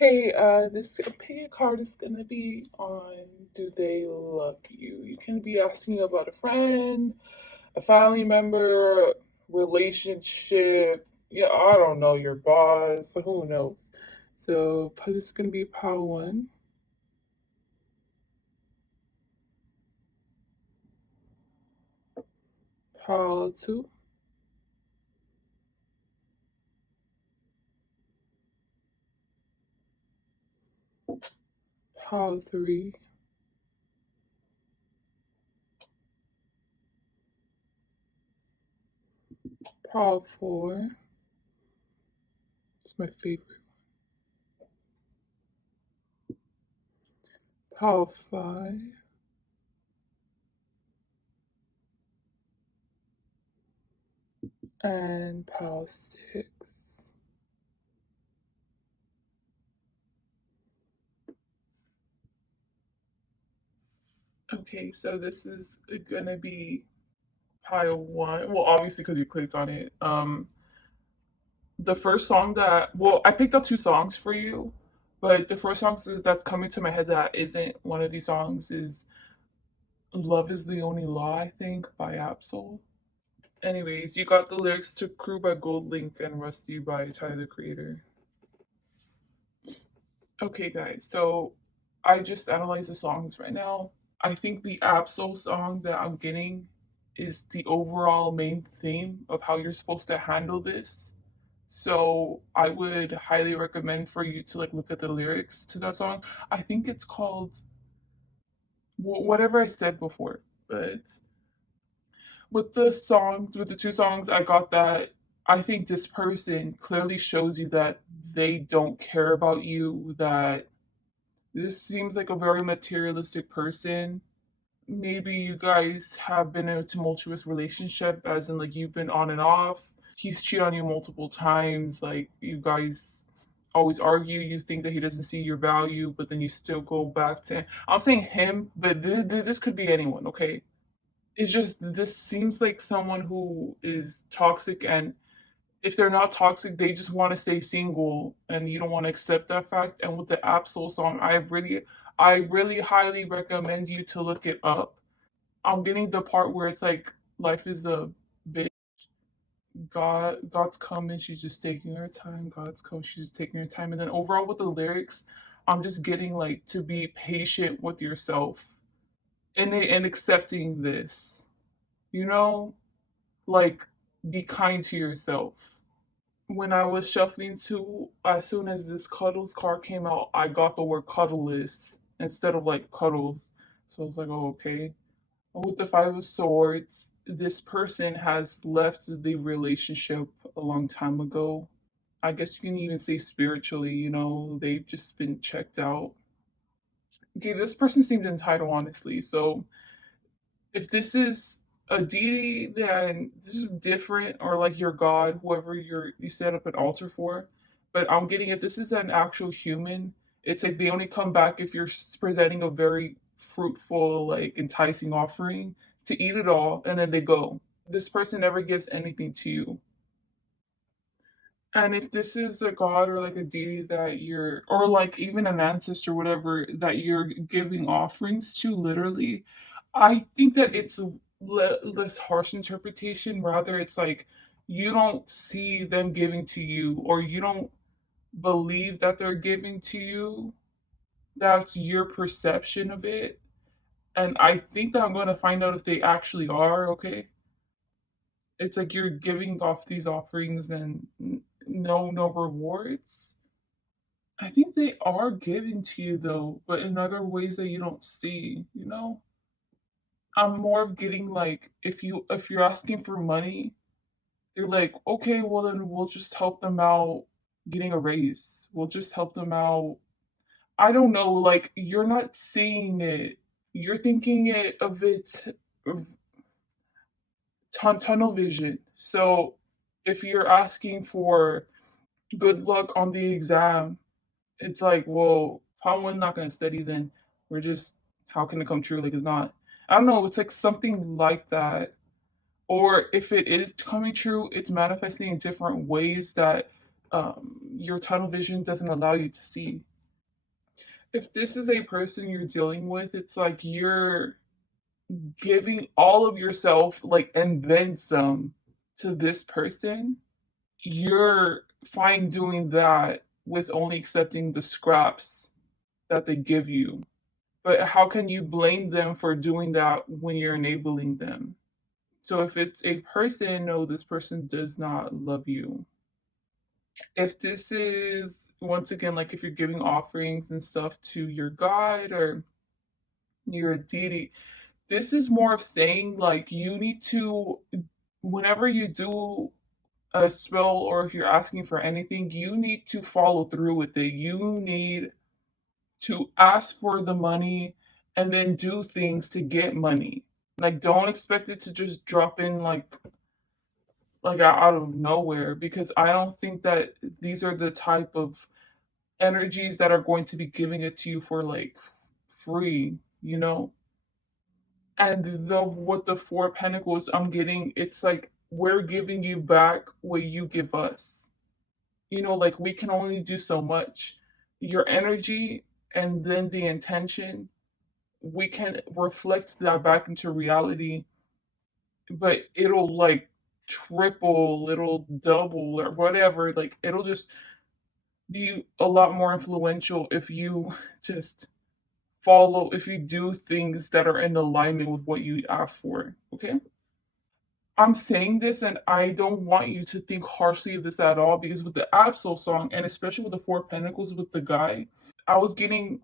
Hey, this opinion card is gonna be on do they love you? You can be asking about a friend, a family member, relationship. Yeah, I don't know, your boss, who knows? So this is gonna be pile one, pile two, pile three, pile four. It's my favorite. Pile five, and pile six. Okay, so this is gonna be pile one. Well, obviously because you clicked on it. The first song that I picked out two songs for you, but the first song that's coming to my head that isn't one of these songs is "Love Is the Only Law," I think, by Absol. Anyways, you got the lyrics to "Crew" by Goldlink and "Rusty" by Tyler the Creator. Okay, guys, so I just analyzed the songs right now. I think the Absol song that I'm getting is the overall main theme of how you're supposed to handle this. So I would highly recommend for you to like look at the lyrics to that song. I think it's called whatever I said before, but with the two songs, I got that. I think this person clearly shows you that they don't care about you, that this seems like a very materialistic person. Maybe you guys have been in a tumultuous relationship, as in like you've been on and off. He's cheated on you multiple times. Like you guys always argue. You think that he doesn't see your value, but then you still go back to him. I'm saying him, but this could be anyone. Okay, it's just this seems like someone who is toxic, and if they're not toxic, they just want to stay single, and you don't want to accept that fact. And with the Absol song, I really highly recommend you to look it up. I'm getting the part where it's like life is a bitch. God's coming, she's just taking her time. God's coming, she's just taking her time. And then overall with the lyrics, I'm just getting like to be patient with yourself and accepting this. You know, like be kind to yourself. When I was shuffling to, as soon as this cuddles card came out, I got the word cuddleless instead of like cuddles. So I was like, oh, okay. With the Five of Swords, this person has left the relationship a long time ago. I guess you can even say spiritually, they've just been checked out. Okay, this person seemed entitled, honestly. So if this is a deity, then this is different, or like your god, whoever you set up an altar for. But I'm getting if this is an actual human, it's like they only come back if you're presenting a very fruitful, like enticing offering to eat it all, and then they go. This person never gives anything to you. And if this is a god or like a deity that you're, or like even an ancestor, whatever, that you're giving offerings to, literally, I think that it's a less harsh interpretation. Rather, it's like you don't see them giving to you, or you don't believe that they're giving to you. That's your perception of it. And I think that I'm going to find out if they actually are, okay? It's like you're giving off these offerings and no rewards. I think they are giving to you though, but in other ways that you don't see. I'm more of getting like if you're asking for money, they're like, okay, well then we'll just help them out getting a raise. We'll just help them out. I don't know, like you're not seeing it. You're thinking of it tunnel vision. So if you're asking for good luck on the exam, it's like, well, how am I not going to study then? We're just, how can it come true? Like, it's not. I don't know. It's like something like that. Or if it is coming true, it's manifesting in different ways that your tunnel vision doesn't allow you to see. If this is a person you're dealing with, it's like you're giving all of yourself, like, and then some to this person. You're fine doing that with only accepting the scraps that they give you. But how can you blame them for doing that when you're enabling them? So if it's a person, no, this person does not love you. If this is, once again, like if you're giving offerings and stuff to your God or your deity, this is more of saying like you need to, whenever you do a spell or if you're asking for anything, you need to follow through with it. You need to ask for the money and then do things to get money. Like don't expect it to just drop in like out of nowhere, because I don't think that these are the type of energies that are going to be giving it to you for like free, you know? And the with the four pentacles I'm getting, it's like we're giving you back what you give us. You know, like we can only do so much. Your energy and then the intention, we can reflect that back into reality, but it'll like triple, it'll double or whatever. Like it'll just be a lot more influential if you just follow, if you do things that are in alignment with what you ask for. Okay. I'm saying this and I don't want you to think harshly of this at all, because with the Absol song and especially with the Four Pentacles with the guy, I was getting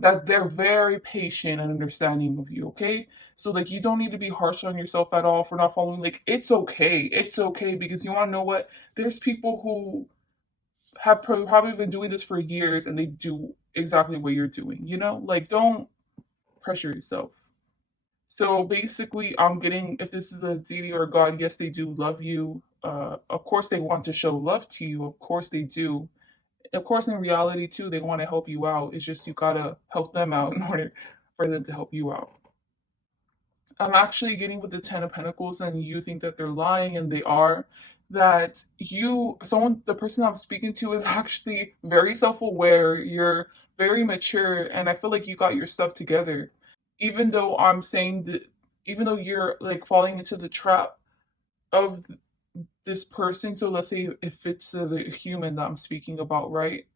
that they're very patient and understanding of you, okay? So like you don't need to be harsh on yourself at all for not following. Like it's okay. It's okay, because you want to know what? There's people who have probably been doing this for years and they do exactly what you're doing, you know? Like don't pressure yourself. So basically, I'm getting, if this is a deity or a god, yes, they do love you. Of course, they want to show love to you. Of course, they do. Of course, in reality, too, they want to help you out. It's just you gotta help them out in order for them to help you out. I'm actually getting with the Ten of Pentacles, and you think that they're lying, and they are. That the person I'm speaking to is actually very self aware. You're very mature, and I feel like you got your stuff together. Even though I'm saying that, even though you're like falling into the trap of this person, so let's say if it's the human that I'm speaking about, right?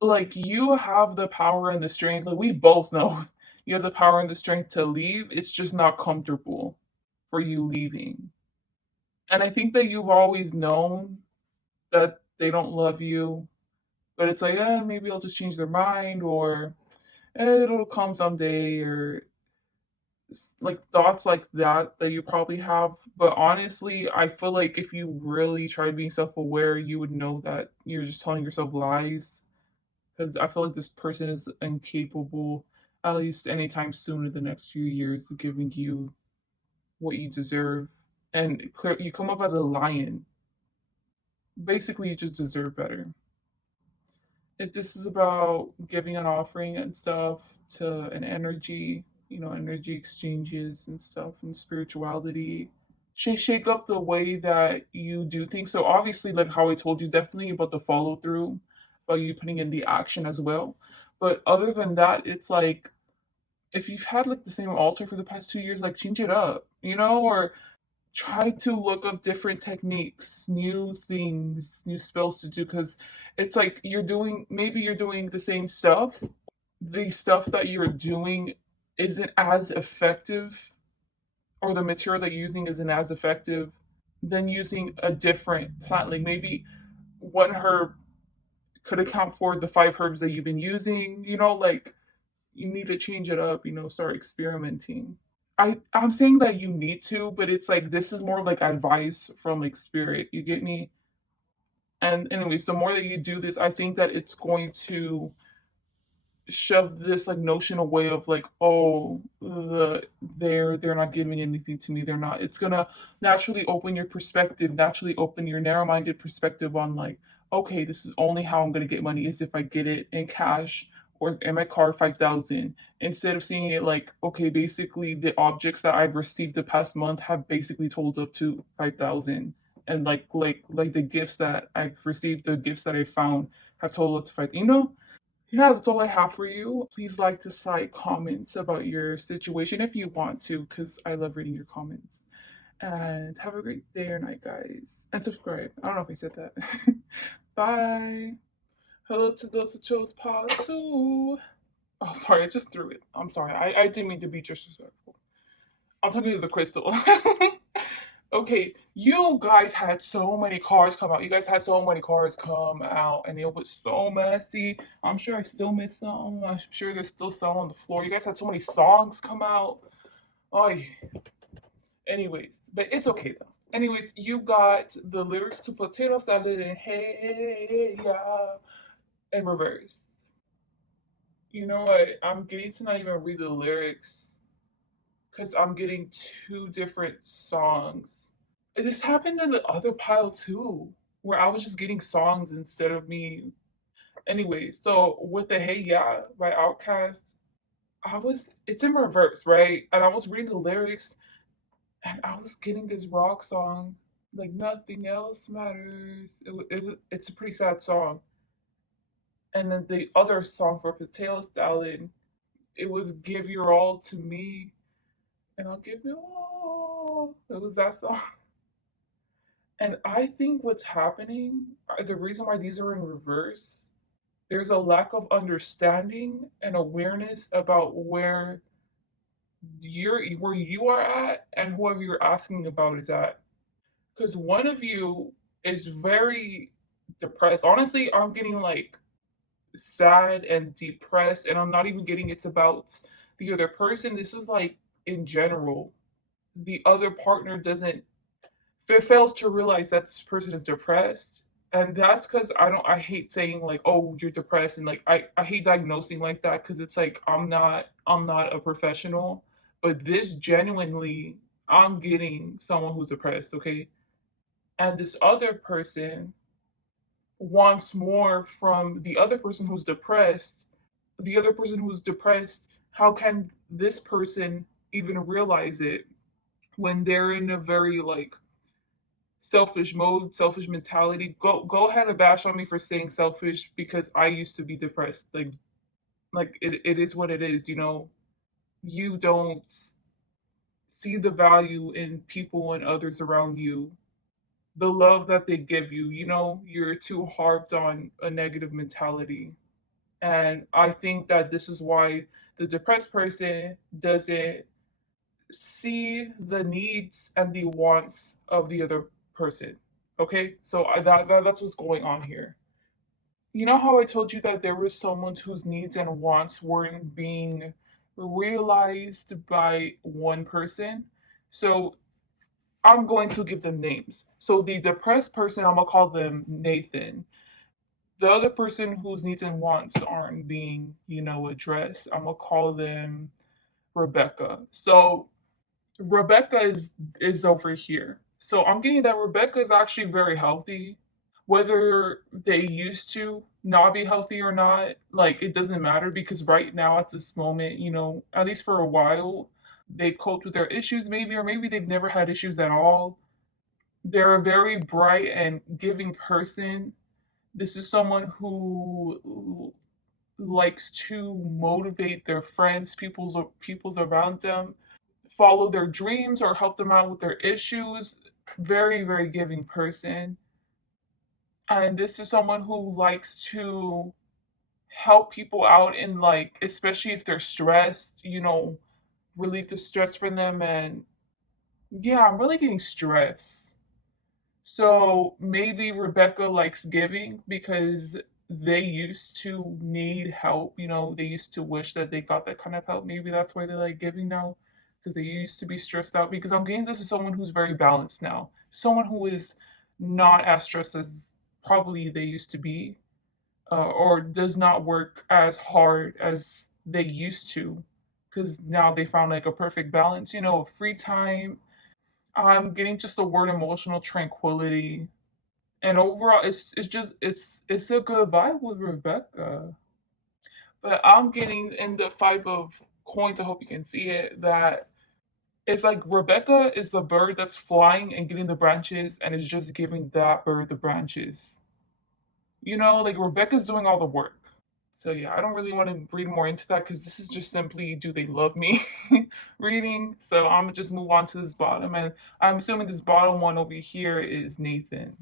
Like you have the power and the strength, like we both know you have the power and the strength to leave. It's just not comfortable for you leaving. And I think that you've always known that they don't love you, but it's like, maybe I'll just change their mind, or it'll come someday, or like thoughts like that that you probably have. But honestly, I feel like if you really try being self-aware, you would know that you're just telling yourself lies, because I feel like this person is incapable, at least anytime soon in the next few years, of giving you what you deserve. And you come up as a lion. Basically, you just deserve better. If this is about giving an offering and stuff to an energy, energy exchanges and stuff and spirituality, shake up the way that you do things. So obviously, like how I told you, definitely about the follow through, about you putting in the action as well. But other than that, it's like if you've had like the same altar for the past 2 years, like change it up, or try to look up different techniques, new things, new spells to do, because it's like maybe you're doing the same stuff. The stuff that you're doing isn't as effective, or the material that you're using isn't as effective than using a different plant. Like maybe one herb could account for the five herbs that you've been using, like you need to change it up, start experimenting. I'm saying that you need to, but it's like this is more like advice from like spirit. You get me? And anyways, the more that you do this, I think that it's going to shove this like notion away of like, oh, they're not giving anything to me. They're not. It's gonna naturally open your perspective, naturally open your narrow-minded perspective on like, okay, this is only how I'm gonna get money is if I get it in cash or in my car 5,000. Instead of seeing it like, okay, basically the objects that I've received the past month have basically totaled up to 5,000. And like the gifts that I've received, the gifts that I found have totaled up to five. Yeah, that's all I have for you. Please like, dislike, comments about your situation if you want to, because I love reading your comments. And have a great day or night, guys. And subscribe. I don't know if I said that. Bye. Hello to those who chose part two. Oh, sorry, I just threw it. I'm sorry. I didn't mean to be disrespectful. I'm talking to the crystal. Okay, you guys had so many cars come out. You guys had so many cars come out, and it was so messy. I'm sure I still missed some. I'm sure there's still some on the floor. You guys had so many songs come out. Oh, anyways, but it's okay though. Anyways, you got the lyrics to Potato Salad and Hey Ya in reverse. You know what? I'm getting to not even read the lyrics because I'm getting two different songs. This happened in the other pile too, where I was just getting songs instead of me. Anyway, so with the Hey Ya by Outkast, it's in reverse, right? And I was reading the lyrics and I was getting this rock song, like Nothing Else Matters. It's a pretty sad song. And then the other song for Potato Salad, it was Give Your All to Me, and I'll give you all. It was that song. And I think what's happening, the reason why these are in reverse, there's a lack of understanding and awareness about where you are at and whoever you're asking about is at. Because one of you is very depressed. Honestly, I'm getting like sad and depressed, and I'm not even getting it's about the other person. This is like in general. The other partner doesn't fails to realize that this person is depressed. And that's because I hate saying like, oh, you're depressed, and like I hate diagnosing like that because it's like I'm not a professional, but this genuinely I'm getting someone who's depressed, okay? And this other person wants more from the other person who's depressed. The other person who's depressed, how can this person even realize it when they're in a very like selfish mode, selfish mentality? Go ahead and bash on me for saying selfish because I used to be depressed. Like it is what it is, you know. You don't see the value in people and others around you, the love that they give you, you know, you're too harped on a negative mentality. And I think that this is why the depressed person doesn't see the needs and the wants of the other person. Okay, so that's what's going on here. You know how I told you that there was someone whose needs and wants weren't being realized by one person? So I'm going to give them names. So the depressed person, I'm gonna call them Nathan. The other person whose needs and wants aren't being, you know, addressed, I'm gonna call them Rebecca. So Rebecca is over here. So I'm getting that Rebecca is actually very healthy. Whether they used to not be healthy or not, like it doesn't matter because right now at this moment, you know, at least for a while, they coped with their issues maybe, or maybe they've never had issues at all. They're a very bright and giving person. This is someone who likes to motivate their friends, people's around them, follow their dreams or help them out with their issues. Very, very giving person. And this is someone who likes to help people out in like, especially if they're stressed, you know, relieve the stress from them. And yeah, I'm really getting stressed. So maybe Rebecca likes giving because they used to need help. You know, they used to wish that they got that kind of help. Maybe that's why they like giving now because they used to be stressed out. Because I'm getting this as someone who's very balanced now, someone who is not as stressed as probably they used to be, or does not work as hard as they used to because now they found like a perfect balance, you know, of free time. I'm getting just the word emotional tranquility, and overall it's just it's a good vibe with Rebecca. But I'm getting in the 5 of coins, I hope you can see it, that it's like Rebecca is the bird that's flying and getting the branches and is just giving that bird the branches. You know, like Rebecca's doing all the work. So yeah, I don't really want to read more into that because this is just simply do they love me reading. So I'm gonna just move on to this bottom, and I'm assuming this bottom one over here is Nathan.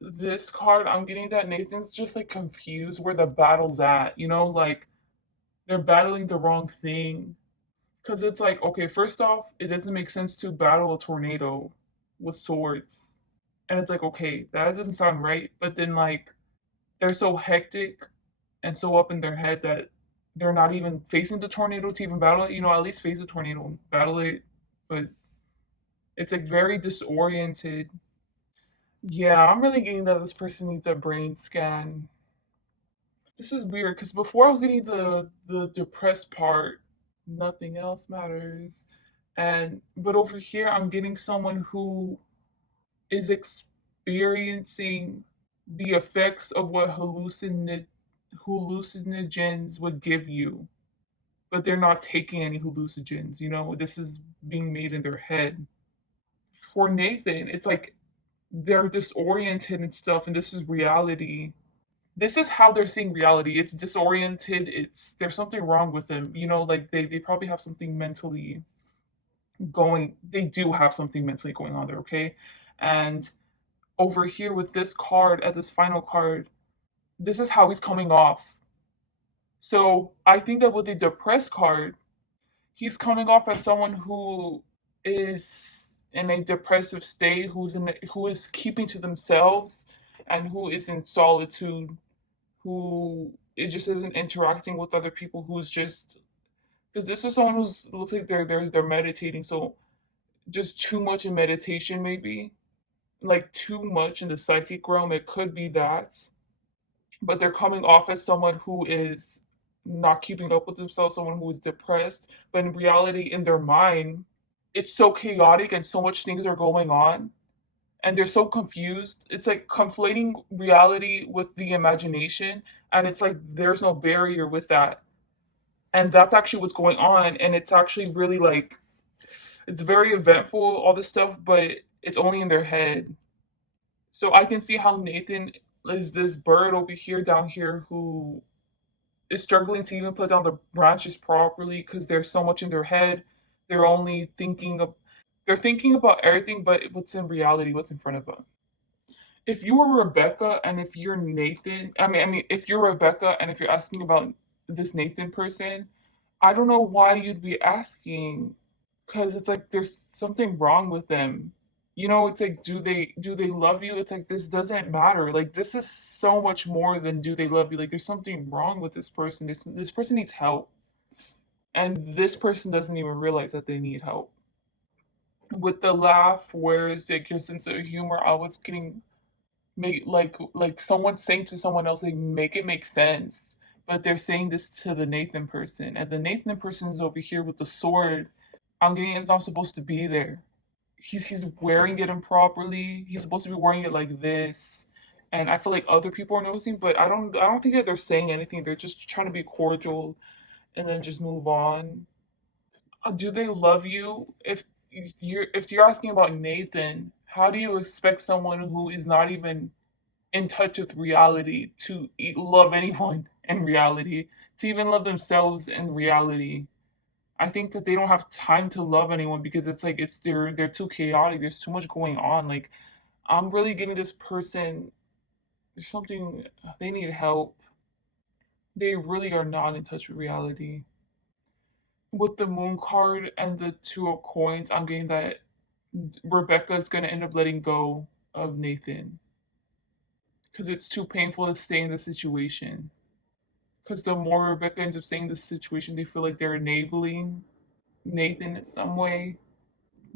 This card, I'm getting that Nathan's just like confused where the battle's at, like they're battling the wrong thing. Because it's like, okay, first off, it doesn't make sense to battle a tornado with swords. And it's like, okay, that doesn't sound right. But then, like, they're so hectic and so up in their head that they're not even facing the tornado to even battle it. At least face the tornado and battle it. But it's like very disoriented. Yeah, I'm really getting that this person needs a brain scan. This is weird because before I was getting the depressed part, nothing else matters. But over here I'm getting someone who is experiencing the effects of what hallucinogens would give you, but they're not taking any hallucinogens. This is being made in their head. For Nathan, it's like they're disoriented and stuff, and this is reality. This is how they're seeing reality. It's disoriented. It's there's something wrong with them. Like they probably have something mentally going. They do have something mentally going on there. Okay, and over here with this card at this final card, this is how he's coming off. So I think that with the depressed card, he's coming off as someone who is in a depressive state, who is keeping to themselves, and who is in solitude, who it just isn't interacting with other people, who's just because this is someone who's looks like they're meditating, so just too much in meditation maybe, like too much in the psychic realm. It could be that, but they're coming off as someone who is not keeping up with themselves, someone who is depressed, but in reality, in their mind, it's so chaotic and so much things are going on and they're so confused. It's like conflating reality with the imagination, and it's like there's no barrier with that. And that's actually what's going on, and it's actually really like it's very eventful, all this stuff, but it's only in their head. So I can see how Nathan is this bird over here, down here, who is struggling to even put down the branches properly because there's so much in their head. They're only thinking of they're thinking about everything but what's in reality, what's in front of them. If you were Rebecca and if you're Nathan, if you're Rebecca and if you're asking about this Nathan person, I don't know why you'd be asking, because it's like there's something wrong with them. It's like do they love you? It's like this doesn't matter. Like this is so much more than do they love you. Like there's something wrong with this person. This person needs help, and this person doesn't even realize that they need help. With the laugh, where is like your sense of humor? I was getting make like someone saying to someone else, like make it make sense, but they're saying this to the Nathan person, and the Nathan person is over here with the sword. I'm getting it's not supposed to be there. He's wearing it improperly. He's supposed to be wearing it like this, and I feel like other people are noticing, but I don't think that they're saying anything. They're just trying to be cordial and then just move on. Do they love you? If you're asking about Nathan, how do you expect someone who is not even in touch with reality to love anyone in reality, to even love themselves in reality? I think that they don't have time to love anyone because it's like they're too chaotic. There's too much going on. Like I'm really getting this person. There's something they need help. They really are not in touch with reality. With the moon card and the two of coins, I'm getting that Rebecca is gonna end up letting go of Nathan because it's too painful to stay in the situation. Because the more Rebecca ends up staying in this situation, they feel like they're enabling Nathan in some way.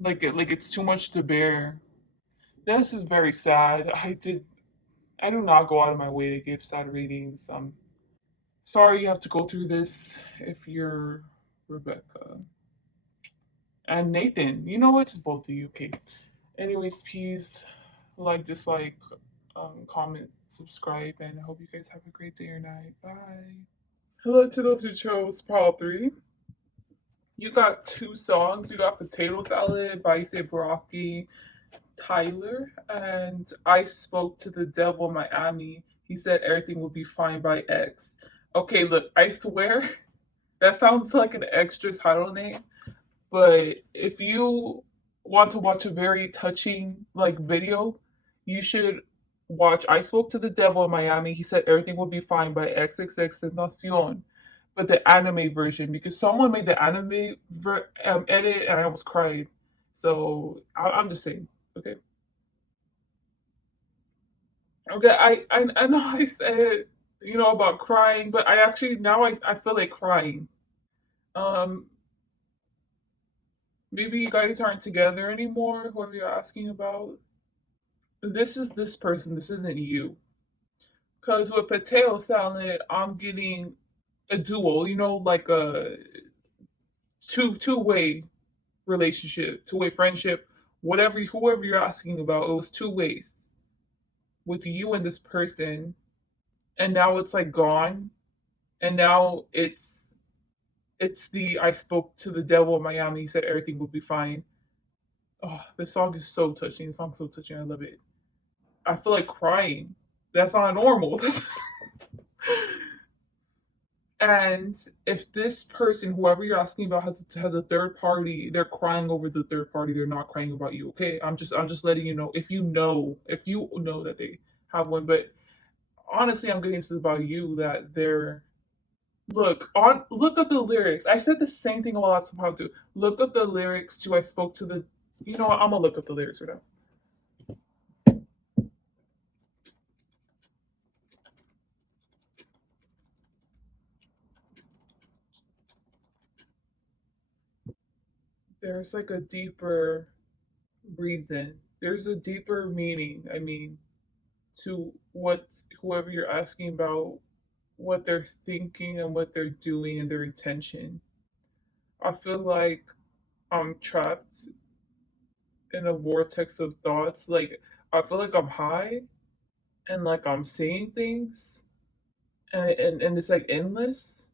Like it's too much to bear. This is very sad. I do not go out of my way to give sad readings. Sorry you have to go through this if you're Rebecca. And Nathan, you know what? It's both of you. Okay. Anyways, please like, dislike, comment, subscribe, and I hope you guys have a great day or night. Bye. Hello to those who chose Paul 3. You got two songs. You got Potato Salad by Brocky Tyler, and I Spoke to the Devil Miami. He said everything will be fine by X. Okay, look, I swear that sounds like an extra title name, but if you want to watch a very touching like video, you should watch I Spoke to the Devil in Miami. He said everything will be fine by XXX Tentacion, but the anime version because someone made the anime edit and I almost cried. So I'm just saying, okay. Okay, I know I said about crying, but I actually now I feel like crying. Um, Maybe you guys aren't together anymore. Whoever you're asking about, this is this person. This isn't you. Because with Pateo Salad, I'm getting a duo. Like a two-way relationship, two-way friendship. Whoever you're asking about, it was two ways with you and this person, and now it's like gone, and now it's the I spoke to the devil in Miami. He said everything will be fine. Oh, this song is so touching. The song's so touching. I love it. I feel like crying. That's not normal. And if this person, whoever you're asking about, has a third party, they're crying over the third party. They're not crying about you. Okay, I'm just letting you know if you know that they have one. But honestly, I'm getting this about you that they're look up the lyrics. I said the same thing about last time too. Look up the lyrics to I spoke to the. You know what? I'm gonna look up the lyrics right now. There's like a deeper reason. There's a deeper meaning. I mean, to what whoever you're asking about, what they're thinking and what they're doing and their intention. I feel like I'm trapped in a vortex of thoughts. Like I feel like I'm high and like I'm saying things and it's like endless,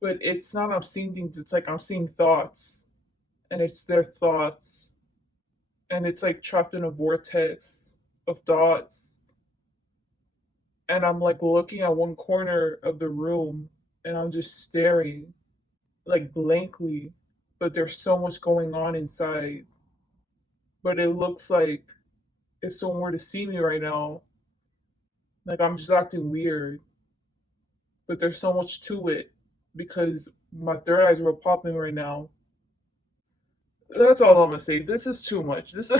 but it's not I'm seeing things, it's like I'm seeing thoughts and it's their thoughts and it's like trapped in a vortex of thoughts and I'm like looking at one corner of the room and I'm just staring like blankly, but there's so much going on inside. But it looks like if someone were to see me right now, like I'm just acting weird, but there's so much to it because my third eyes were popping right now. That's all I'm gonna say. This is too much. This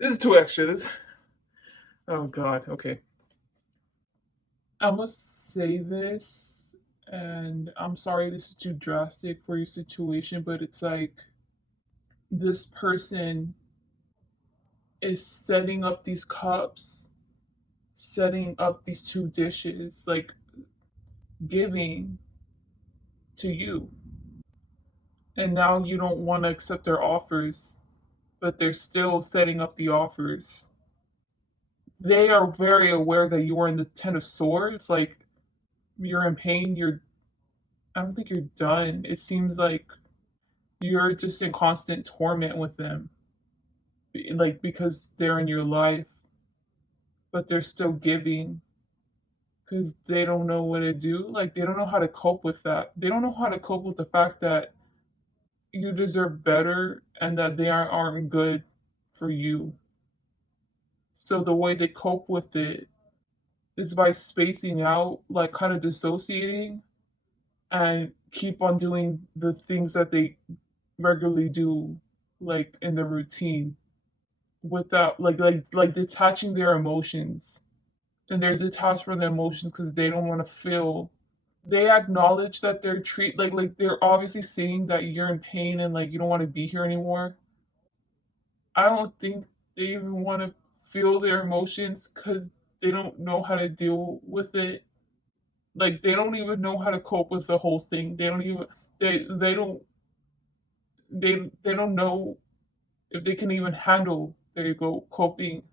is too extra. This oh god. Okay, I must say this, and I'm sorry this is too drastic for your situation, but it's like this person is setting up these cups, setting up these two dishes, like giving to you. And now you don't want to accept their offers, but they're still setting up the offers. They are very aware that you are in the Ten of Swords. Like, you're in pain. I don't think you're done. It seems like you're just in constant torment with them. Like, because they're in your life, but they're still giving because they don't know what to do. Like, they don't know how to cope with that. They don't know how to cope with the fact that you deserve better and that they aren't good for you. So the way they cope with it is by spacing out, like kind of dissociating and keep on doing the things that they regularly do, like in the routine, without like detaching their emotions. And they're detached from their emotions because they don't want to feel. They acknowledge that they're like they're obviously seeing that you're in pain and like you don't want to be here anymore. I don't think they even want to feel their emotions because they don't know how to deal with it. Like they don't even know how to cope with the whole thing. They don't they don't know if they can even handle, there you go, coping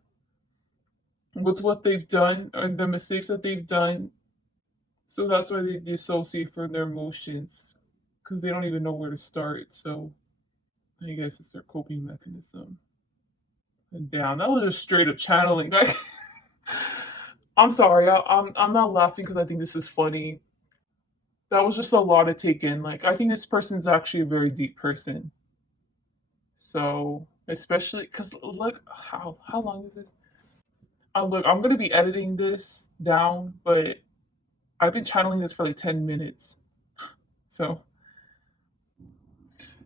with what they've done and the mistakes that they've done. So that's why they dissociate from their emotions because they don't even know where to start. So I guess it's their coping mechanism. And down. That was just straight up channeling. I'm sorry. I'm not laughing because I think this is funny. That was just a lot to take in. Like, I think this person's actually a very deep person. So, especially because look, how long is this? Look, I'm gonna be editing this down, but I've been channeling this for like 10 minutes. So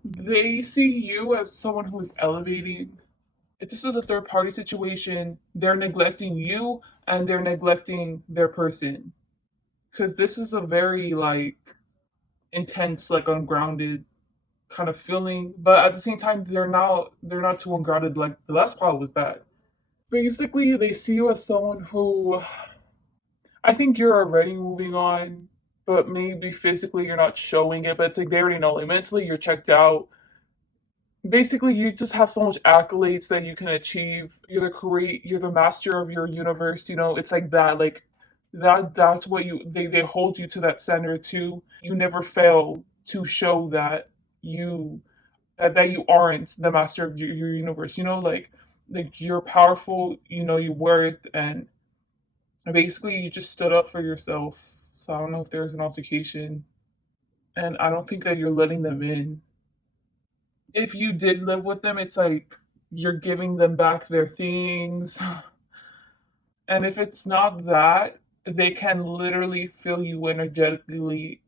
they see you as someone who is elevating. If this is a third party situation, they're neglecting you and they're neglecting their person. Because this is a very like intense, like ungrounded kind of feeling. But at the same time, they're not too ungrounded. Like the last part was bad. Basically, they see you as someone who I think you're already moving on, but maybe physically you're not showing it. But it's like they already know. Like mentally, you're checked out. Basically, you just have so much accolades that you can achieve. You're the master of your universe. It's like that. Like that's what they hold you to that center too. You never fail to show that you that you aren't the master of your universe. Like you're powerful. You know your worth, and basically you just stood up for yourself. So I don't know if there's an altercation, and I don't think that you're letting them in. If you did live with them, it's like you're giving them back their things. And if it's not that, they can literally feel you energetically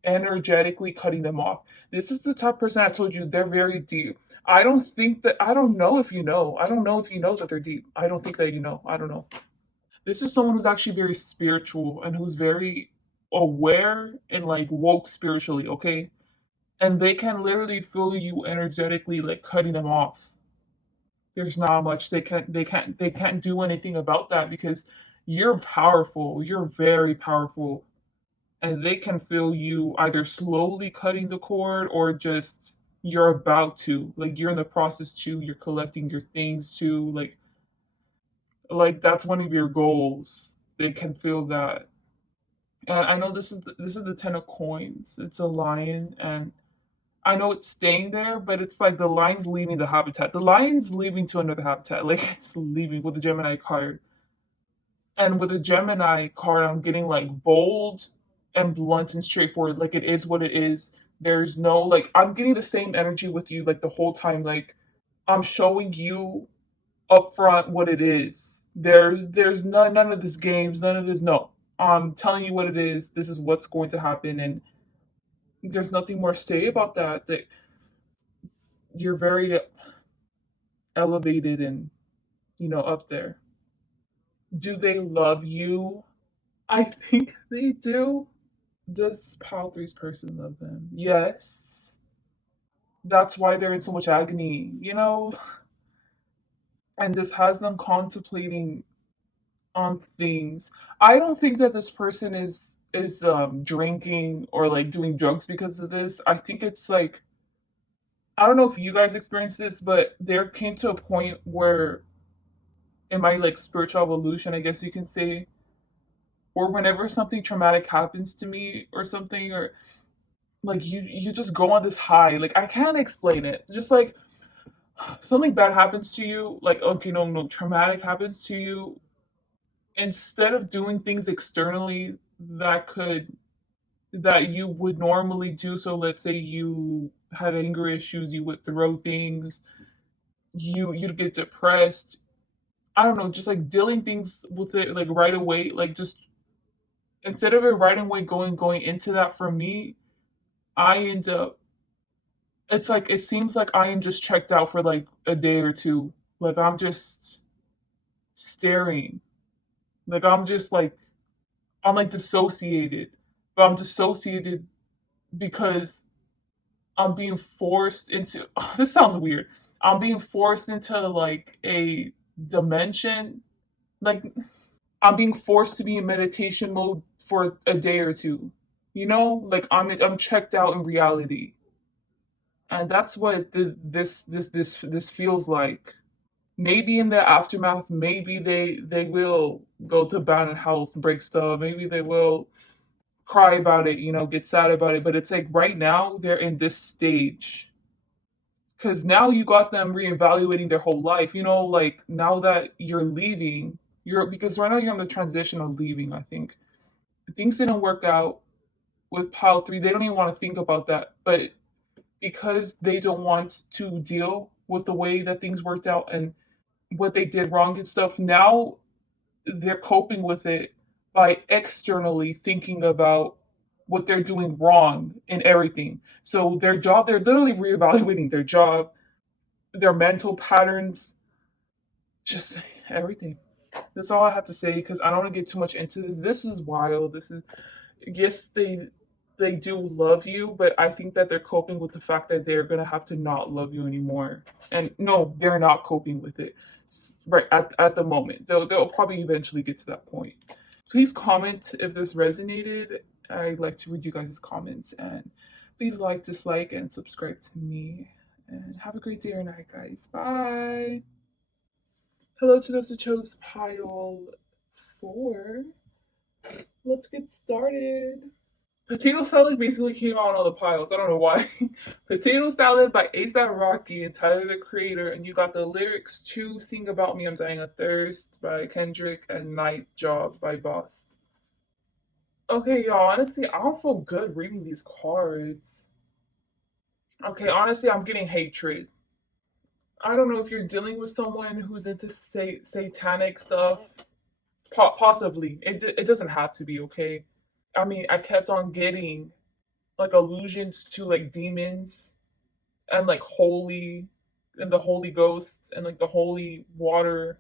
cutting them off. This is the type of person I told you they're very deep. I don't know if you know. I don't know if you know that they're deep. I don't think that you know. I don't know. This is someone who's actually very spiritual and who's very aware and like woke spiritually, okay? And they can literally feel you energetically like cutting them off. There's not much they can't do anything about that because you're powerful. You're very powerful. And they can feel you either slowly cutting the cord or just you're about to. Like you're in the process too. You're collecting your things too. Like that's one of your goals. They can feel that. And I know this is the 10 of coins. It's a lion, and I know it's staying there, but it's like the lion's leaving the habitat. The lion's leaving to another habitat. Like it's leaving with the Gemini card. And with the Gemini card, I'm getting like bold and blunt and straightforward. Like it is what it is. There's no like I'm getting the same energy with you like the whole time. Like I'm showing you upfront what it is. There's none of this games, none of this no. I'm telling you what it is. This is what's going to happen, and there's nothing more to say about that. That you're very elevated and up there. Do they love you? I think they do. Does Pile Three's person love them? Yes. That's why they're in so much agony. And this has them contemplating on things. I don't think that this person is drinking or like doing drugs because of this. I think it's like I don't know if you guys experienced this, but there came to a point where in my like spiritual evolution, I guess you can say, or whenever something traumatic happens to me or something, or like you just go on this high. Like I can't explain it. Just like something bad happens to you, like okay, no, traumatic happens to you. Instead of doing things externally that you would normally do, so let's say you had anger issues, you would throw things, you'd get depressed. I don't know, just like dealing things with it like right away, like just instead of it right away going into that for me, I end up it's like it seems like I am just checked out for like a day or two. Like I'm just staring. Like I'm like dissociated. But I'm dissociated because I'm being forced into this sounds weird. I'm being forced into like a dimension. Like I'm being forced to be in meditation mode for a day or two. Like I'm checked out in reality. And that's what this feels like. Maybe in the aftermath, maybe they will go to abandoned house and break stuff. Maybe they will cry about it, get sad about it. But it's like right now they're in this stage because now you got them reevaluating their whole life. Like now that you're leaving, Because right now you're on the transition of leaving, I think. Things didn't work out with pile three. They don't even want to think about that. But because they don't want to deal with the way that things worked out and what they did wrong and stuff, now they're coping with it by externally thinking about what they're doing wrong in everything. So their job, they're literally reevaluating their job, their mental patterns, just everything. That's all I have to say because I don't want to get too much into this. This is wild. This is yes, they do love you, but I think that they're coping with the fact that they're gonna have to not love you anymore. And no, they're not coping with it right at the moment. They'll probably eventually get to that point. Please comment if this resonated. I like to read you guys' comments, and please like, dislike, and subscribe to me. And have a great day or night, guys. Bye. Hello to those who chose pile 4. Let's get started. Potato Salad basically came out on all the piles. I don't know why. Potato Salad by A$AP Rocky and Tyler the Creator. And you got the lyrics to Sing About Me, I'm Dying of Thirst by Kendrick and Night Job by Boss. Okay, y'all, honestly, I don't feel good reading these cards. Okay, honestly, I'm getting hatred. I don't know if you're dealing with someone who's into satanic stuff. Possibly. It doesn't have to be, okay? I mean, I kept on getting like allusions to like demons and like holy and the Holy Ghost and like the holy water,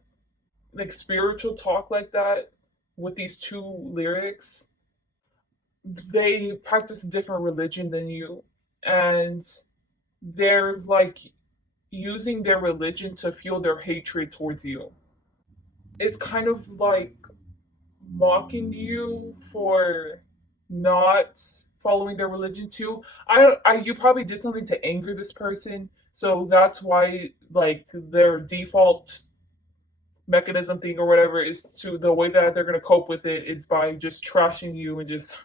like spiritual talk like that with these two lyrics. They practice a different religion than you, and they're like using their religion to fuel their hatred towards you. It's kind of like mocking you for not following their religion too. You probably did something to anger this person, so that's why like their default mechanism thing or whatever is to the way that they're gonna cope with it is by just trashing you and just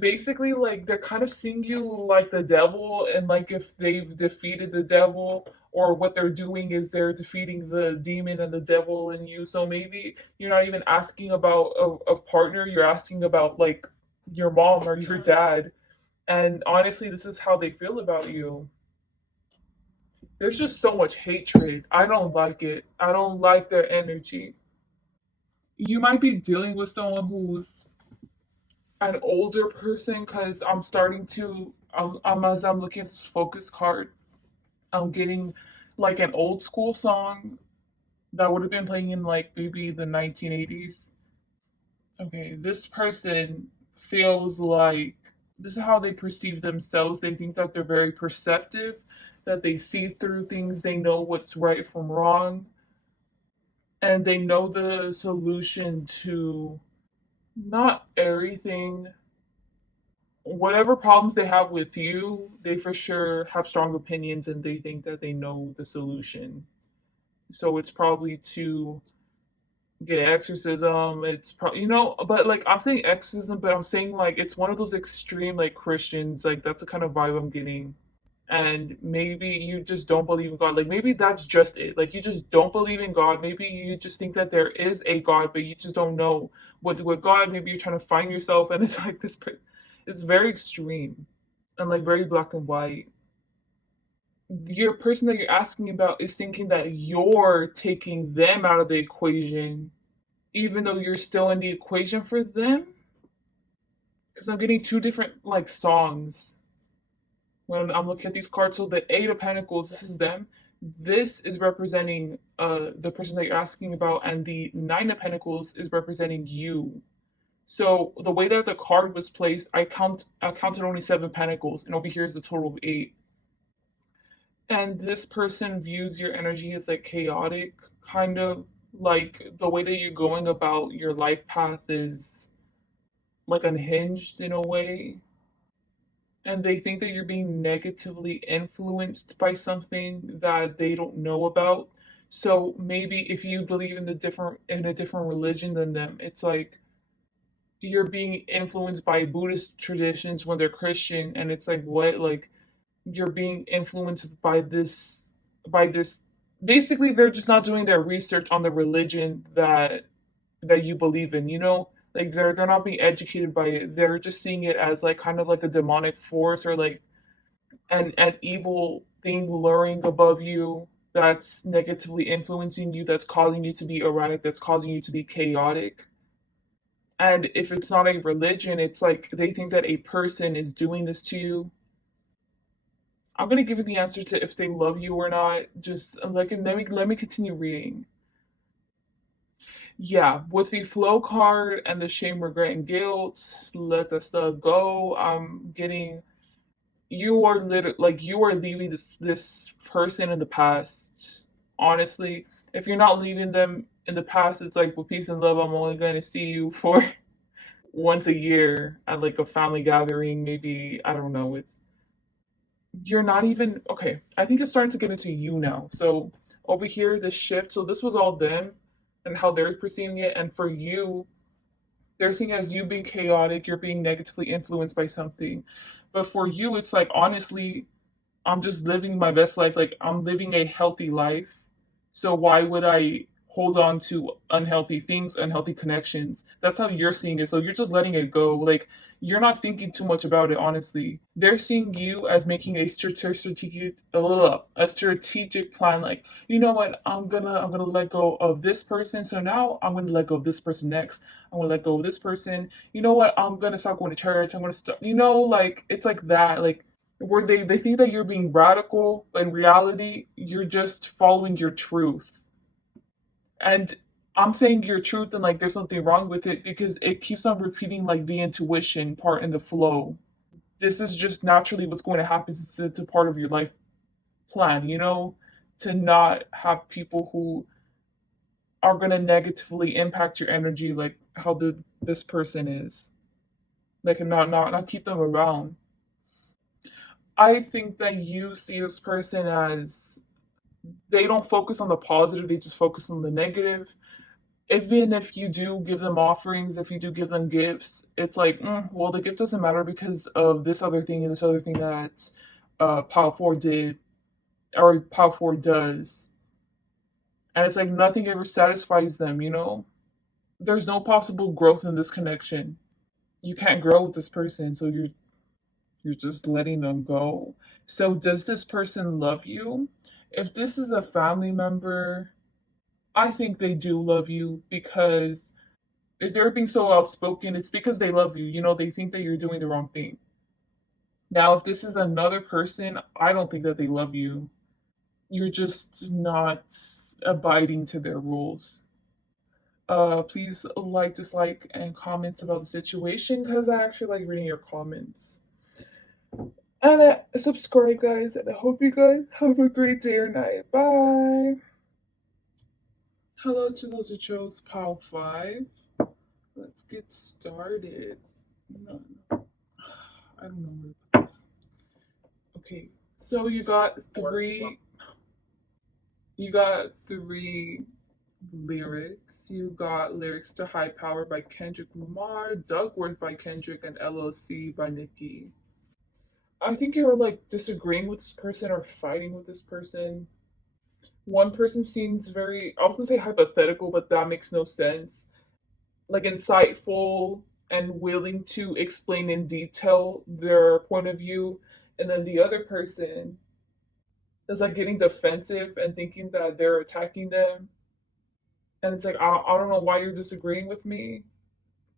basically like they're kind of seeing you like the devil, and like if they've defeated the devil, or what they're doing is they're defeating the demon and the devil in you. So maybe you're not even asking about a partner, you're asking about like your mom or your dad. And honestly, this is how they feel about you. There's just so much hatred. I don't like it. I don't like their energy. You might be dealing with someone who's an older person because I'm starting to, as I'm looking at this focus card, I'm getting like an old school song that would have been playing in like maybe the 1980s. Okay, this person feels like this is how they perceive themselves. They think that they're very perceptive, that they see through things, they know what's right from wrong, and they know the solution to not everything. Whatever problems they have with you, they for sure have strong opinions and they think that they know the solution. So it's probably to get exorcism. It's probably, but like I'm saying exorcism, but I'm saying like it's one of those extreme like Christians. Like that's the kind of vibe I'm getting. And maybe you just don't believe in God. Like maybe that's just it. Like you just don't believe in God. Maybe you just think that there is a God, but you just don't know what God. Maybe you're trying to find yourself, and it's like this. It's very extreme and like very black and white. Your person that you're asking about is thinking that you're taking them out of the equation, even though you're still in the equation for them. Because I'm getting two different like songs when I'm looking at these cards. So the Eight of Pentacles, this is them. This is representing the person that you're asking about, and the Nine of Pentacles is representing you. So the way that the card was placed, I counted only 7 pentacles, and over here is the total of 8. And this person views your energy as like chaotic, kind of like the way that you're going about your life path is like unhinged in a way. And they think that you're being negatively influenced by something that they don't know about. So maybe if you believe in a different religion than them, it's like you're being influenced by Buddhist traditions when they're Christian, and it's like what, like you're being influenced by this basically they're just not doing their research on the religion that you believe in, you know? Like they're not being educated by it. They're just seeing it as like kind of like a demonic force or like an evil thing luring above you that's negatively influencing you, that's causing you to be erratic, that's causing you to be chaotic. And if it's not a religion, it's like they think that a person is doing this to you. I'm gonna give you the answer to if they love you or not. Just like let me continue reading. Yeah, with the flow card and the shame, regret, and guilt, let the stuff go. I'm getting you are like you are leaving this person in the past. Honestly, if you're not leaving them in the past, it's like with peace and love. I'm only going to see you for once a year at like a family gathering. Maybe I don't know. It's you're not even okay. I think it's starting to get into you now. So over here, this shift. So this was all them and how they're perceiving it, and for you, they're seeing it as you being chaotic. You're being negatively influenced by something, but for you, it's like honestly, I'm just living my best life. Like I'm living a healthy life. So why would I hold on to unhealthy things, unhealthy connections? That's how you're seeing it. So you're just letting it go. Like you're not thinking too much about it, honestly. They're seeing you as making a strategic plan. Like, you know what? I'm gonna let go of this person. So now I'm gonna let go of this person next. I'm gonna let go of this person. You know what? I'm gonna start going to church. I'm gonna start. Like it's like that. Like where they think that you're being radical, but in reality, you're just following your truth. And I'm saying your truth and like there's something wrong with it because it keeps on repeating like the intuition part in the flow. This is just naturally what's going to happen. It's a part of your life plan, you know, to not have people who are going to negatively impact your energy like how this person is. Like not keep them around. I think that you see this person as they don't focus on the positive, they just focus on the negative. Even if you do give them offerings, if you do give them gifts, it's like, well, the gift doesn't matter because of this other thing and this other thing that Power 4 did or Power 4 does. And it's like nothing ever satisfies them, you know? There's no possible growth in this connection. You can't grow with this person, so you're just letting them go. So does this person love you? If this is a family member, I think they do love you because if they're being so outspoken, it's because they love you. You know, they think that you're doing the wrong thing. Now, if this is another person, I don't think that they love you. You're just not abiding to their rules. Please like, dislike, and comment about the situation because I actually like reading your comments. And subscribe, guys, and I hope you guys have a great day or night. Bye. Hello to those who chose Power 5. Let's get started. No, I don't know where to put this. Okay, so you got three lyrics. You got lyrics to High Power by Kendrick Lamar, Duckworth by Kendrick, and LLC by Nicki. I think you're like disagreeing with this person or fighting with this person. One person seems very, I was gonna say hypothetical, but that makes no sense. Like insightful and willing to explain in detail their point of view. And then the other person is like getting defensive and thinking that they're attacking them. And it's like, I don't know why you're disagreeing with me.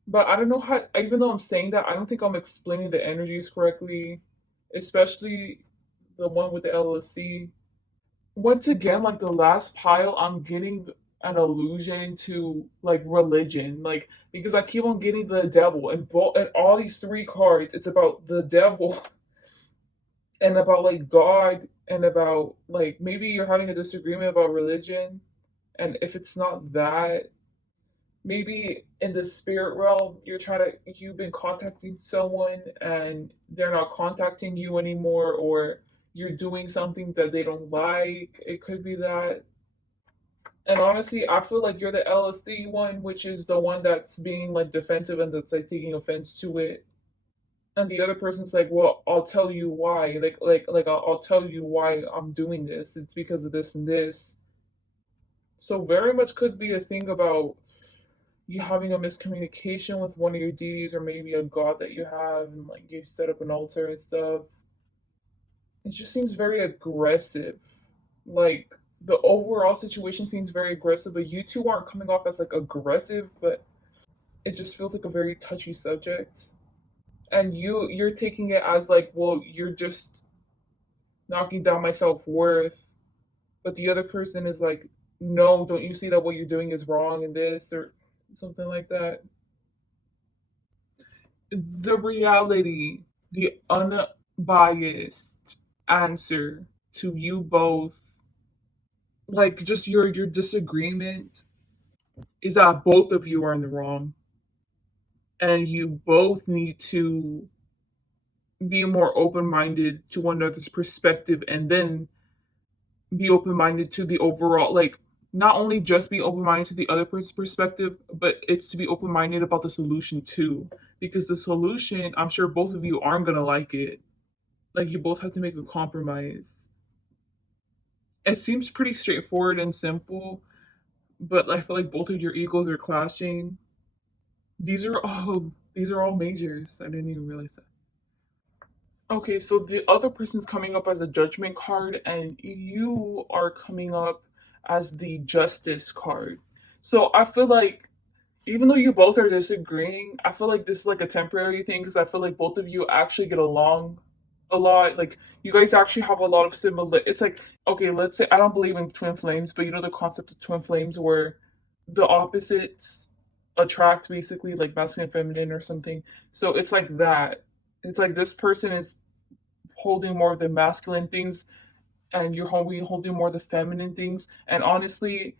But I don't know how, even though I'm saying that, I don't think I'm explaining the energies correctly, especially the one with the LLC. Once again, like the last pile, I'm getting an allusion to like religion, like because I keep on getting the devil and all these three cards. It's about the devil and about like God and about like maybe you're having a disagreement about religion, and if it's not that, maybe in the spirit realm you've been contacting someone and they're not contacting you anymore, or you're doing something that they don't like. It could be that. And honestly, I feel like you're the LSD one, which is the one that's being like defensive and that's like taking offense to it. And the other person's like, "Well, I'll tell you why. I'll tell you why I'm doing this. It's because of this and this." So very much could be a thing about you having a miscommunication with one of your deities or maybe a god that you have and like you set up an altar and stuff. It just seems very aggressive. Like the overall situation seems very aggressive, but you two aren't coming off as like aggressive, but it just feels like a very touchy subject. And you're taking it as like, well, you're just knocking down my self-worth, but the other person is like, no, don't you see that what you're doing is wrong in this or something like that. The reality, the unbiased answer to you both, like just your disagreement is that both of you are in the wrong and you both need to be more open-minded to one another's perspective and then be open-minded to the overall, like not only just be open-minded to the other person's perspective, but it's to be open-minded about the solution too, because the solution, I'm sure both of you aren't going to like it. Like you both have to make a compromise. It seems pretty straightforward and simple, but I feel like both of your egos are clashing. These are all majors. I didn't even realize that. Okay, so the other person's coming up as a judgment card, and you are coming up as the justice card. So I feel like even though you both are disagreeing, I feel like this is like a temporary thing because I feel like both of you actually get along a lot. Like you guys actually have a lot of similar. It's like okay, let's say I don't believe in twin flames, but you know the concept of twin flames where the opposites attract basically like masculine and feminine or something. So it's like that. It's like this person is holding more of the masculine things and you're holding more of the feminine things. And honestly,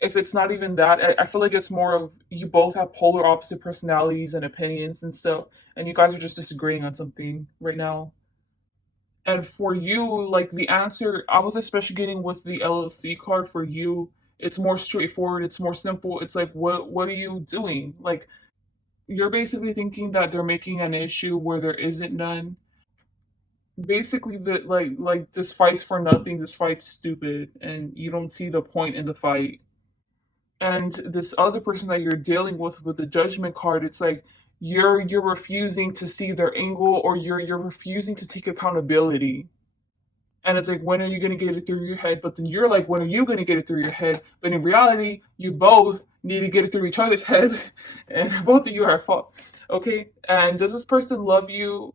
if it's not even that, I feel like it's more of you both have polar opposite personalities and opinions and stuff, and you guys are just disagreeing on something right now. And for you, like the answer, I was especially getting with the LLC card for you. It's more straightforward. It's more simple. It's like, what are you doing? Like, you're basically thinking that they're making an issue where there isn't none. Basically, that like this fight's for nothing. This fight's stupid, and you don't see the point in the fight. And this other person that you're dealing with the judgment card, it's like you're refusing to see their angle, or you're refusing to take accountability. And it's like, when are you going to get it through your head? But then you're like, when are you going to get it through your head? But in reality, you both need to get it through each other's heads, and both of you are at fault. Okay? And does this person love you?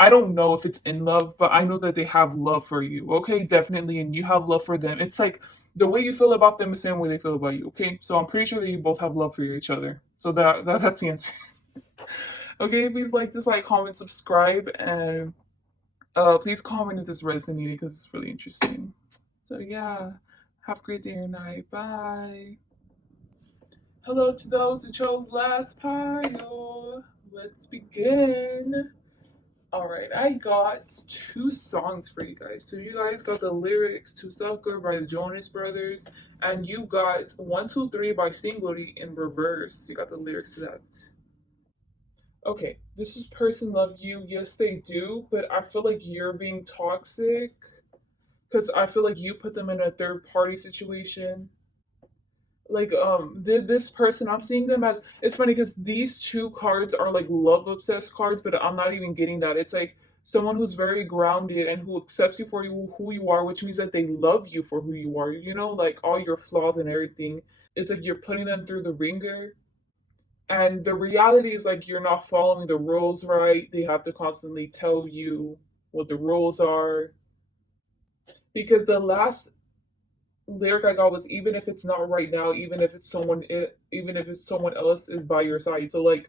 I don't know if it's in love, but I know that they have love for you. Okay? Definitely. And you have love for them. It's like the way you feel about them is the same way they feel about you. Okay? So I'm pretty sure that you both have love for each other. So that's the answer. Okay? Please like, dislike, comment, subscribe, and please comment if this resonated because it's really interesting. So yeah, have a great day or night. Bye. Hello to those who chose last pile. Let's begin. All right, I got two songs for you guys. So you guys got the lyrics to "Sucker" by the Jonas Brothers, and you got "1, 2, 3" by Singly in reverse. You got the lyrics to that. Okay, this is person love you. Yes, they do, but I feel like you're being toxic because I feel like you put them in a third party situation. Like this person, I'm seeing them as, it's funny because these two cards are like love obsessed cards, but I'm not even getting that. It's like someone who's very grounded and who accepts you for you who you are, which means that they love you for who you are, you know, like all your flaws and everything. It's like you're putting them through the ringer, and the reality is like you're not following the rules right. They have to constantly tell you what the rules are, because the last lyric I got was, even if it's not right now, even if it's someone else is by your side. So like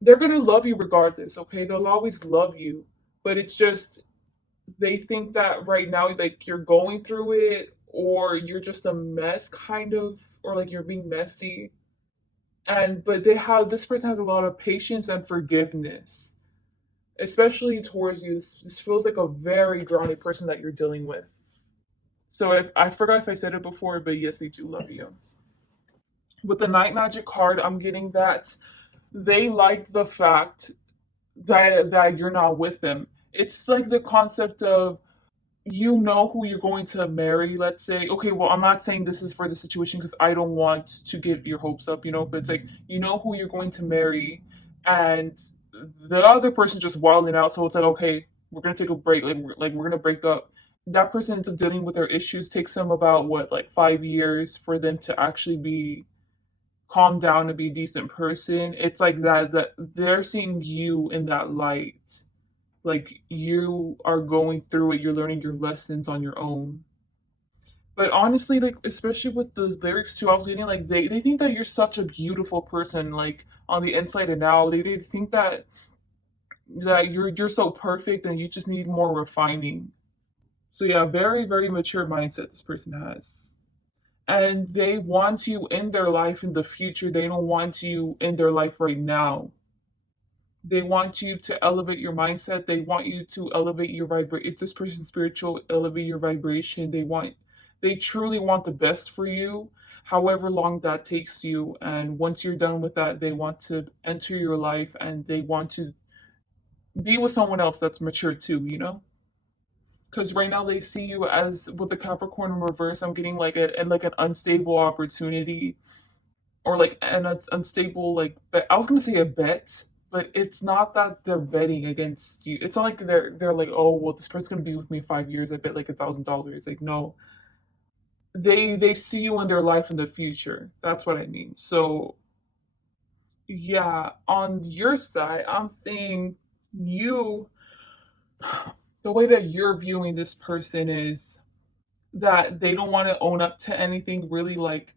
they're gonna love you regardless, okay? They'll always love you. But it's just they think that right now like you're going through it, or you're just a mess kind of, or like you're being messy. And but this person has a lot of patience and forgiveness, especially towards you. This feels like a very grounded person that you're dealing with. So if, I forgot if I said it before, but yes, they do love you. With the Night Magic card, I'm getting that they like the fact that you're not with them. It's like the concept of you know who you're going to marry, let's say. Okay, well, I'm not saying this is for the situation because I don't want to get your hopes up, but it's like you know who you're going to marry, and the other person just wilding out. So it's like, okay, we're gonna take a break, like we're gonna break up. That person ends up dealing with their issues. Takes them about what, like 5 years for them to actually be calm down and be a decent person. It's like that they're seeing you in that light, like you are going through it, you're learning your lessons on your own. But honestly, like especially with the lyrics too, I was getting like they think that you're such a beautiful person, like on the inside and out. They think that you're so perfect and you just need more refining. So yeah, very, very mature mindset this person has. And they want you in their life in the future. They don't want you in their life right now. They want you to elevate your mindset. They want you to elevate your vibration. If this person's spiritual, elevate your vibration. They truly want the best for you, however long that takes you. And once you're done with that, they want to enter your life and they want to be with someone else that's mature too. Because right now they see you as with the Capricorn in reverse. I'm getting like an unstable opportunity or like an unstable like bet. I was gonna say a bet, but it's not that they're betting against you. It's not like they're like, oh well, this person's gonna be with me 5 years. I bet like $1,000. Like no, they see you in their life in the future. That's what I mean. So yeah, on your side, I'm saying you the way that you're viewing this person is that they don't want to own up to anything really, like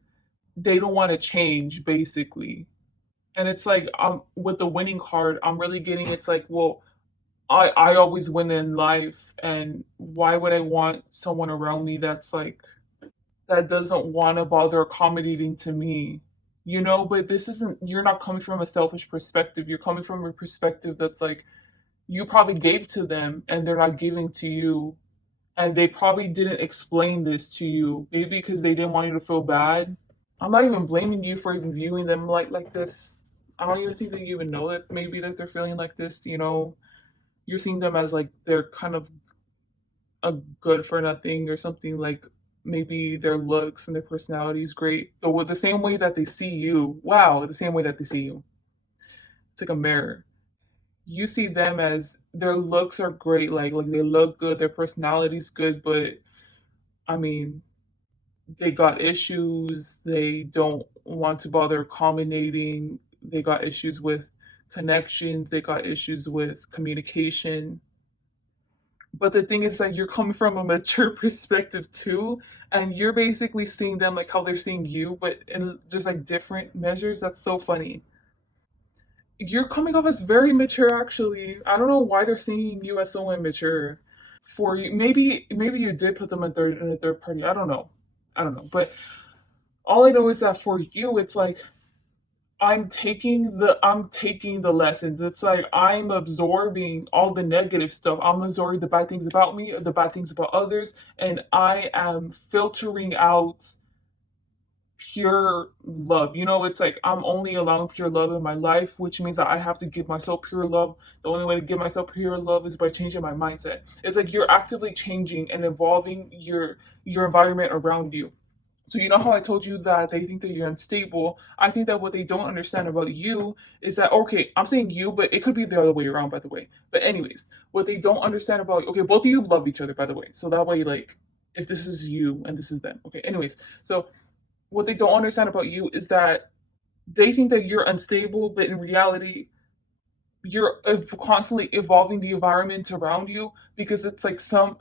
they don't want to change basically. And it's like with the winning card, I'm really getting it's like, well, I always win in life, and why would I want someone around me that's like that doesn't want to bother accommodating to me? But this isn't, you're not coming from a selfish perspective. You're coming from a perspective that's like you probably gave to them and they're not giving to you, and they probably didn't explain this to you, maybe because they didn't want you to feel bad. I'm not even blaming you for even viewing them like this. I don't even think that you even know that maybe that they're feeling like this. You're seeing them as like they're kind of a good for nothing or something, like maybe their looks and their personality is great, but with the same way that they see you, wow, the same way that they see you, it's like a mirror. You see them as their looks are great, like they look good, their personality's good, but I mean, they got issues. They don't want to bother accommodating. They got issues with connections. They got issues with communication. But the thing is that you're coming from a mature perspective too, and you're basically seeing them like how they're seeing you, but in just like different measures. That's so funny. You're coming off as very mature, actually. I don't know why they're seeing you as so immature. For you, maybe you did put them in a third party. I don't know, but all I know is that for you, it's like I'm taking the lessons. It's like I'm absorbing all the negative stuff. I'm absorbing the bad things about me, the bad things about others, and I am filtering out pure love. It's like I'm only allowing pure love in my life, which means that I have to give myself pure love. The only way to give myself pure love is by changing my mindset. It's like you're actively changing and evolving your environment around you. So you know how I told you that they think that you're unstable? I think that what they don't understand about you is that, okay, I'm saying you, but it could be the other way around, by the way. But anyways, what they don't understand about, okay, both of you love each other, by the way. So that way, like, if this is you and this is them. Okay, anyways. So what they don't understand about you is that they think that you're unstable, but in reality, you're constantly evolving the environment around you, because it's like some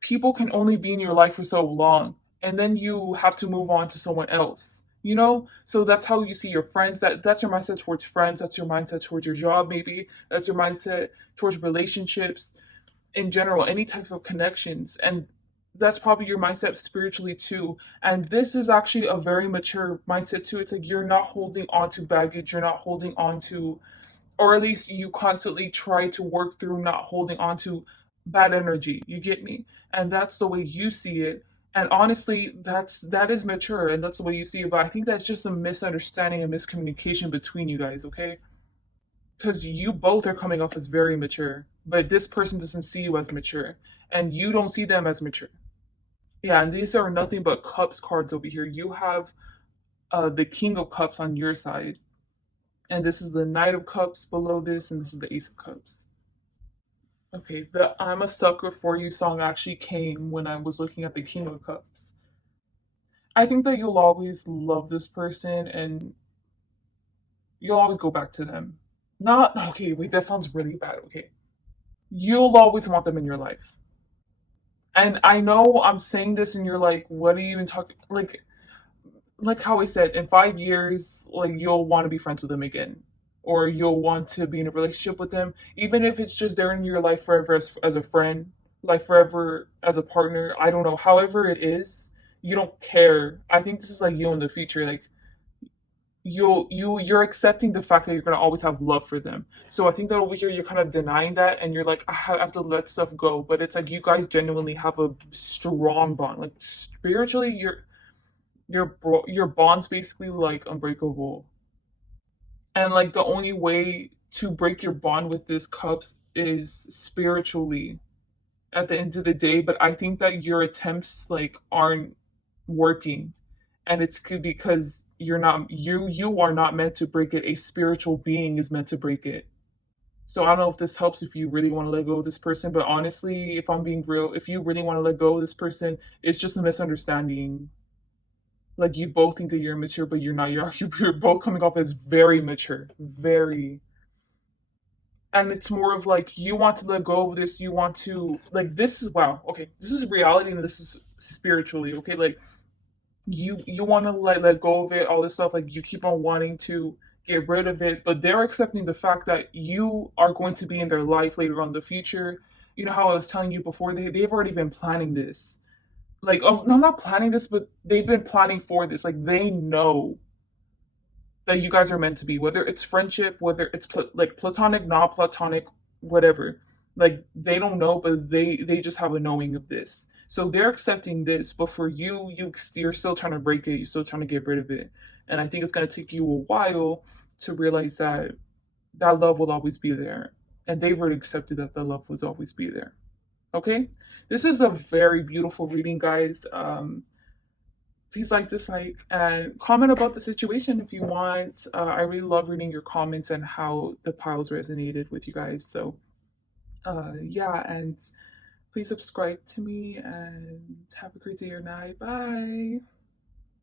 people can only be in your life for so long, and then you have to move on to someone else. So that's how you see your friends. That's your mindset towards friends. That's your mindset towards your job. Maybe that's your mindset towards relationships in general, any type of connections. And that's probably your mindset spiritually too. And this is actually a very mature mindset too. It's like you're not holding on to baggage. You're not holding on to, or at least you constantly try to work through not holding on to bad energy. You get me? And that's the way you see it. And honestly, that is mature, and that's the way you see it. But I think that's just a misunderstanding and miscommunication between you guys, okay? because you both are coming off as very mature, but this person doesn't see you as mature, and you don't see them as mature. Yeah, and these are nothing but cups cards over here. You have the King of Cups on your side, and this is the Knight of Cups below this, and this is the Ace of Cups. Okay, the I'm a Sucker for You song actually came when I was looking at the King of Cups. I think that you'll always love this person and you'll always go back to them. Not, okay, wait, that sounds really bad. Okay. You'll always want them in your life. And I know I'm saying this and you're like, what are you even talking? Like how I said, in 5 years, like you'll want to be friends with them again, or you'll want to be in a relationship with them, even if it's just they're in your life forever as a friend, like forever as a partner. I don't know. However it is, you don't care. I think this is like you in the future. Like you're accepting the fact that you're gonna always have love for them. So I think that over here you're kind of denying that, and you're like, I have to let stuff go. But it's like you guys genuinely have a strong bond. Like spiritually, your bond's basically like unbreakable. And like the only way to break your bond with this cups is spiritually at the end of the day. But I think that your attempts like aren't working, and it's because you are not meant to break it. A spiritual being is meant to break it. So I don't know if this helps if you really want to let go of this person, but honestly, if I'm being real, if you really want to let go of this person, it's just a misunderstanding. Like you both think that you're mature, but you're not. You're both coming off as very mature, very. And it's more of like you want to let go of this. You want to like this is wow. Okay, this is reality, and this is spiritually. Okay, like you want to let go of it, all this stuff. Like you keep on wanting to get rid of it, but they're accepting the fact that you are going to be in their life later on in the future. You know how I was telling you before, they've already been planning this. Like, oh, no, not planning this, but they've been planning for this. Like, they know that you guys are meant to be, whether it's friendship, whether it's like platonic, not platonic, whatever. Like, they don't know, but they just have a knowing of this. So they're accepting this, but for you, you're still trying to break it. You're still trying to get rid of it, and I think it's gonna take you a while to realize that that love will always be there, and they've already accepted that the love will always be there. Okay, this is a very beautiful reading, guys. Please like, dislike, and comment about the situation if you want. I really love reading your comments and how the piles resonated with you guys. So yeah, and please subscribe to me and have a great day or night. Bye.